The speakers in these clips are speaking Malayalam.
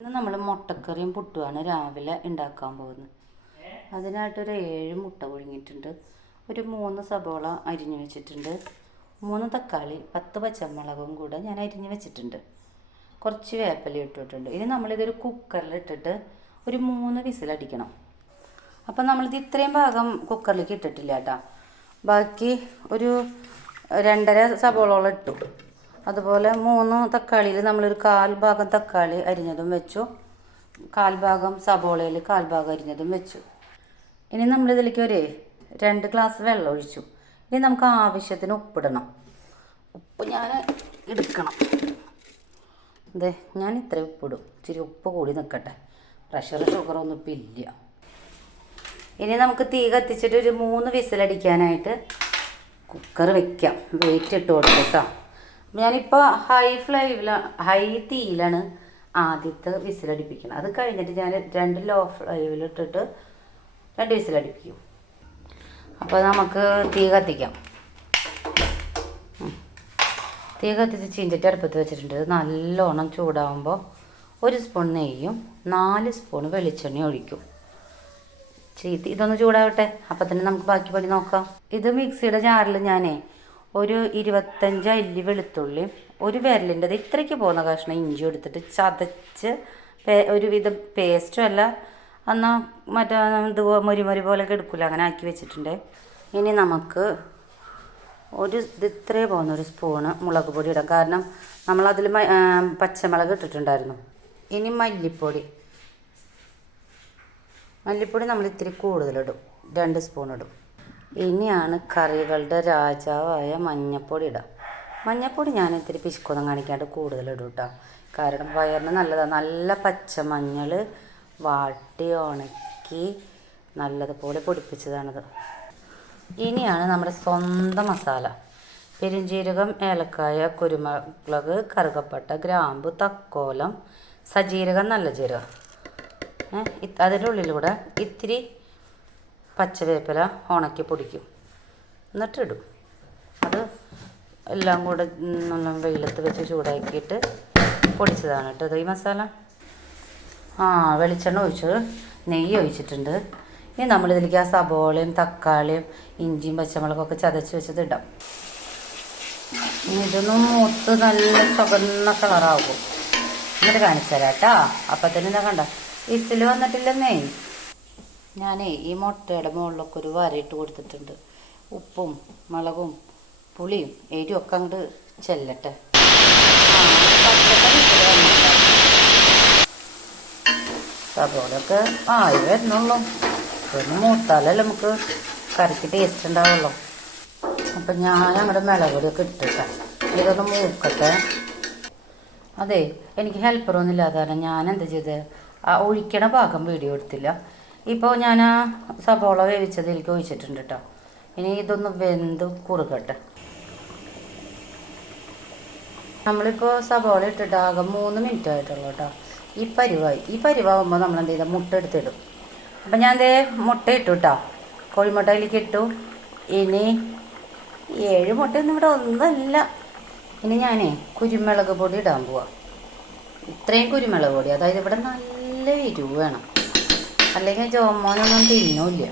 ഇന്ന് നമ്മൾ മുട്ടക്കറിയും പുട്ടുമാണ് രാവിലെ ഉണ്ടാക്കാൻ പോകുന്നത്. അതിനായിട്ടൊരു 7 മുട്ട പുഴുങ്ങിയിട്ടുണ്ട്, ഒരു 3 സബോള അരിഞ്ഞു വെച്ചിട്ടുണ്ട്, 3 തക്കാളി 10 പച്ചമുളകും കൂടെ ഞാൻ അരിഞ്ഞു വെച്ചിട്ടുണ്ട്, കുറച്ച് വേപ്പില ഇട്ടിട്ടുണ്ട്. ഇനി നമ്മളിതൊരു കുക്കറിലിട്ടിട്ട് ഒരു 3 വിസിലടിക്കണം. അപ്പം നമ്മളിത് ഇത്രയും ഭാഗം കുക്കറിലേക്ക് ഇട്ടിട്ടില്ല കേട്ടോ. ബാക്കി ഒരു 2.5 സബോളോളം ഇട്ടു. അതുപോലെ 3 തക്കാളിയിൽ നമ്മളൊരു 1/4 ഭാഗം തക്കാളി അരിഞ്ഞതും വെച്ചു, 1/4 ഭാഗം സബോളയിൽ 1/4 ഭാഗം അരിഞ്ഞതും വെച്ചു. ഇനി നമ്മളിതിലേക്ക് ഒരു 2 ഗ്ലാസ് വെള്ളം ഒഴിച്ചു. ഇനി നമുക്ക് ആവശ്യത്തിന് ഉപ്പിടണം. ഉപ്പ് ഞാൻ എടുക്കണം. അതെ, ഞാൻ ഇത്ര ഉപ്പിടും, ഇച്ചിരി ഉപ്പ് കൂടി നിൽക്കട്ടെ. പ്രഷർ ഷുഗറൊന്നും ഇപ്പം ഇല്ല. ഇനി നമുക്ക് തീ കത്തിച്ചിട്ട് ഒരു 3 വിസിലടിക്കാനായിട്ട് കുക്കർ വെക്കാം. വെയിറ്റ് ഇട്ട് കൊടുക്കട്ടോ. ഞാനിപ്പോൾ ഹൈ തീയിലാണ് ആദ്യത്തെ വിസിലടിപ്പിക്കുന്നത്. അത് കഴിഞ്ഞിട്ട് ഞാൻ 2 ലോ ഫ്ലെയിമിലിട്ടിട്ട് 2 വിസിലടിപ്പിക്കും. അപ്പോൾ നമുക്ക് തീ കത്തിക്കാം. തീ കത്തിച്ച് ചീഞ്ചട്ടി അടുപ്പത്ത് വെച്ചിട്ടുണ്ട്. നല്ലോണം ചൂടാകുമ്പോൾ 1 സ്പൂൺ നെയ്യും 4 സ്പൂൺ വെളിച്ചെണ്ണ ഒഴിക്കും. ഇതൊന്ന് ചൂടാവട്ടെ, അപ്പം തന്നെ നമുക്ക് ബാക്കി പണി നോക്കാം. ഇത് മിക്സിയുടെ ജാറിൽ ഞാനേ ഒരു 25 അല്ലി വെളുത്തുള്ളിയും ഒരു വിരലിൻ്റെത് ഇത്രയ്ക്ക് പോകുന്ന കഷ്ണം ഇഞ്ചി എടുത്തിട്ട് ചതച്ച് ഒരുവിധം പേസ്റ്റും അല്ല, എന്നാൽ മറ്റേ ഇത് മൊരി പോലെയൊക്കെ എടുക്കില്ല, അങ്ങനെ ആക്കി വെച്ചിട്ടുണ്ട്. ഇനി നമുക്ക് ഇത്രേ പോകുന്ന 1 സ്പൂണ് മുളക് പൊടി ഇടാം, കാരണം നമ്മളതിൽ പച്ചമുളക് ഇട്ടിട്ടുണ്ടായിരുന്നു. ഇനി മല്ലിപ്പൊടി നമ്മൾ ഇത്തിരി കൂടുതലിടും, 2 സ്പൂൺ ഇടും. ഇനിയാണ് കറികളുടെ രാജാവായ മഞ്ഞൾപ്പൊടി ഇടാം. മഞ്ഞൾപ്പൊടി ഞാൻ ഇത്തിരി പിശുക്കൊന്നും കാണിക്കാണ്ട് കൂടുതലിടും കേട്ടോ, കാരണം വയറിന് നല്ലതാണ്. നല്ല പച്ചമഞ്ഞൾ വാട്ടി ഉണക്കി നല്ലതുപോലെ പൊടിപ്പിച്ചതാണിത്. ഇനിയാണ് നമ്മുടെ സ്വന്തം മസാല: പെരുംജീരകം, ഏലക്കായ, കുരുമുളക്, കറുകപ്പട്ട, ഗ്രാമ്പു, തക്കോലം, സജീരകം, നല്ല ജീരകം. അതിൻ്റെ ഉള്ളിലൂടെ ഇത്തിരി പച്ചവേപ്പില ഉണക്കി പൊടിക്കും, എന്നിട്ടിടും. അത് എല്ലാം കൂടെ നല്ല വെയിലത്ത് വെച്ച് ചൂടാക്കിയിട്ട് പൊടിച്ചതാണ് കേട്ടോ ഈ മസാല. വെളിച്ചെണ്ണ ഒഴിച്ച് നെയ്യ് ഒഴിച്ചിട്ടുണ്ട്. ഇനി നമ്മളിതിലേക്ക് ആ സബോളയും തക്കാളിയും ഇഞ്ചിയും പച്ചമുളകൊക്കെ ചതച്ച് വെച്ചത് ഇടാം. ഇതൊന്നും മൂത്ത് നല്ല ചുവന്ന കളറാകും. എന്നിട്ട് കാണിച്ചു തരാം കേട്ടോ. അപ്പം തന്നെ എന്താ കണ്ട വിസിൽ വന്നിട്ടില്ലെന്നേ. ഞാനേ ഈ മുട്ടയുടെ മുകളിലൊക്കെ ഒരു വരയിട്ട് കൊടുത്തിട്ടുണ്ട്. ഉപ്പും മുളകും പുളിയും എരിവും ഒക്കെ അങ്ങോട്ട് ചെല്ലട്ടെ. സബോളൊക്കെ ആയി വരുന്നുള്ളൂ. ഒന്ന് മൂത്താലല്ലേ നമുക്ക് കറിക്ക് ടേസ്റ്റ് ഉണ്ടാവുള്ളൂ. അപ്പം ഞാൻ അങ്ങോട്ട് മുളകുപൊടിയൊക്കെ ഇട്ടിട്ടാ. ഇതൊന്ന് മൂക്കട്ടെ. അതെ, എനിക്ക് ഹെൽപ്പറൊന്നും ഇല്ലാതെ ഞാൻ എന്താ ചെയ്തത്, ഒഴിക്കണ ഭാഗം വീഡിയോ എടുത്തില്ല. ഇപ്പോൾ ഞാൻ ആ സബോള വേവിച്ചതിലേക്ക് ഒഴിച്ചിട്ടുണ്ട് കേട്ടോ. ഇനി ഇതൊന്ന് വെന്ത് കുറുകട്ടെ. നമ്മളിപ്പോൾ സബോള ഇട്ടിട്ട് ആകെ 3 മിനിറ്റ് ആയിട്ടുള്ളൂ കേട്ടോ. ഈ പരിവാകുമ്പോൾ നമ്മൾ എന്ത് ചെയ്താൽ മുട്ട എടുത്തിടും. അപ്പം ഞാൻ മുട്ട ഇട്ടു കേട്ടോ, കോഴിമുട്ടയിലേക്ക് ഇട്ടു. ഇനി 7 മുട്ടയൊന്നും ഇവിടെ ഒന്നുമല്ല. ഇനി ഞാനേ കുരുമുളക് പൊടി ഇടാൻ പോവാം. ഇത്രയും കുരുമുളക് പൊടി, അതായത് ഇവിടെ നല്ല എരിവ് വേണം, അല്ലെങ്കിൽ ജോമോനൊന്നും തിന്നൂല്ല.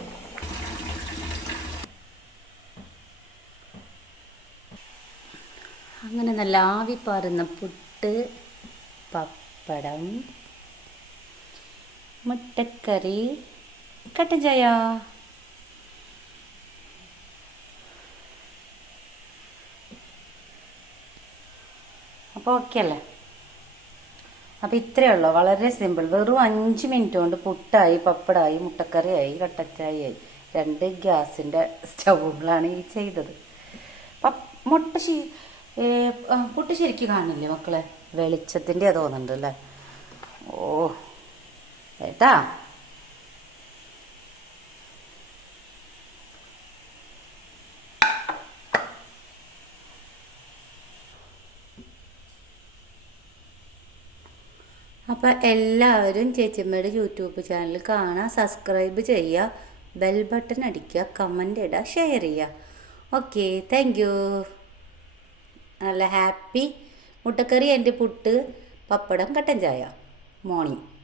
അങ്ങനെ നല്ല ആവി പാറുന്ന പുട്ട്, പപ്പടം, മുട്ടക്കറി, കട്ടൻ ചായ. അപ്പോൾ ഓക്കെ അല്ലേ? അപ്പോൾ ഇത്രയേ ഉള്ളൂ, വളരെ സിമ്പിൾ. വെറും 5 മിനിറ്റ് കൊണ്ട് പുട്ടായി, പപ്പടമായി, മുട്ടക്കറിയായി, കട്ടച്ചായി. 2 ഗ്യാസിൻ്റെ സ്റ്റൗകളാണ് ഈ ചെയ്തത്. പുട്ട് ശരിക്കും കാണില്ലേ മക്കളെ? വെളിച്ചത്തിൻ്റെ തോന്നുന്നുണ്ട് അല്ലേ? ഓ ഏട്ടാ, അപ്പോൾ എല്ലാവരും ചേച്ചിമ്മയുടെ യൂട്യൂബ് ചാനൽ കാണുക, സബ്സ്ക്രൈബ് ചെയ്യുക, ബെൽ ബട്ടൺ അടിക്കുക, കമൻ്റ് ഇടുക, ഷെയർ ചെയ്യുക. Okay, thank you. നല്ല ഹാപ്പി മുട്ടക്കറി, എൻ്റെ പുട്ട്, പപ്പടം, കട്ടൻ ചായ. മോർണിംഗ്.